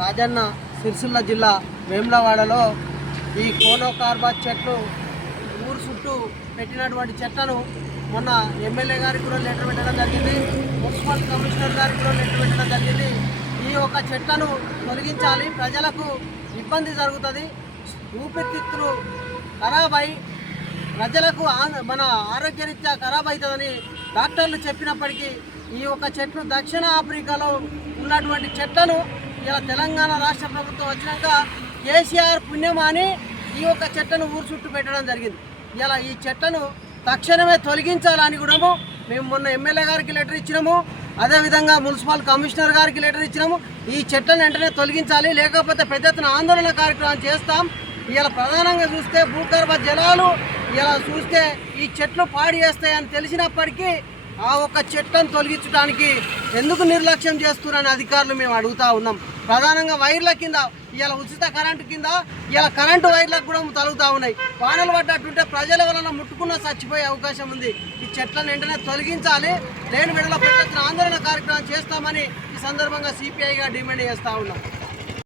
రాజన్న సిరిసిల్ల జిల్లా వేములవాడలో ఈ కోనోకార్బా చెట్లు ఊరు చుట్టూ పెట్టినటువంటి చెట్లను మొన్న ఎమ్మెల్యే గారికి కూడా లెటర్ పెట్టడం జరిగింది. మున్సిపల్ కమిషనర్ గారికి కూడా లెటర్ పెట్టడం జరిగింది. ఈ యొక్క చెట్లను తొలగించాలి. ప్రజలకు ఇబ్బంది జరుగుతుంది. ఊపిరితిత్తులు ఖరాబ్ అయి ప్రజలకు ఆ- మన ఆరోగ్యరీత్యా ఖరాబ్ అవుతుందని డాక్టర్లు చెప్పినప్పటికీ ఈ యొక్క చెట్లు దక్షిణ ఆఫ్రికాలో ఉన్నటువంటి చెట్లను ఇలా తెలంగాణ రాష్ట్ర ప్రభుత్వం వచ్చినాక కేసీఆర్ పుణ్యమాని ఈ యొక్క చెట్లను ఊరు చుట్టూ పెట్టడం జరిగింది. ఇలా ఈ చెట్లను తక్షణమే తొలగించాలని కూడా మేము మొన్న ఎమ్మెల్యే గారికి లెటర్ ఇచ్చినాము అదేవిధంగా మున్సిపల్ కమిషనర్ గారికి లెటర్ ఇచ్చినాము. ఈ చెట్లను వెంటనే తొలగించాలి లేకపోతే పెద్ద ఎత్తున ఆందోళన కార్యక్రమం చేస్తాం. ఇలా ప్రధానంగా చూస్తే భూగర్భ జలాలు ఇలా చూస్తే ఈ చెట్లు పాడి చేస్తాయని తెలిసినప్పటికీ ఆ ఒక్క చెట్లను తొలగించడానికి ఎందుకు నిర్లక్ష్యం చేస్తున్నారని అధికారులు మేము అడుగుతా ఉన్నాం. ప్రధానంగా వైర్ల కింద ఇలా ఉచిత కరెంటు కింద ఇలా కరెంటు వైర్లకు కూడా తలుగుతూ ఉన్నాయి. వానలు పడ్డట్టుంటే ప్రజల వలన ముట్టుకున్న చచ్చిపోయే అవకాశం ఉంది. ఈ చెట్లను వెంటనే తొలగించాలి. లేని విడల పెద్ద ఆందోళన కార్యక్రమం చేస్తామని ఈ సందర్భంగా సిపిఐగా డిమాండ్ చేస్తూ ఉన్నాం.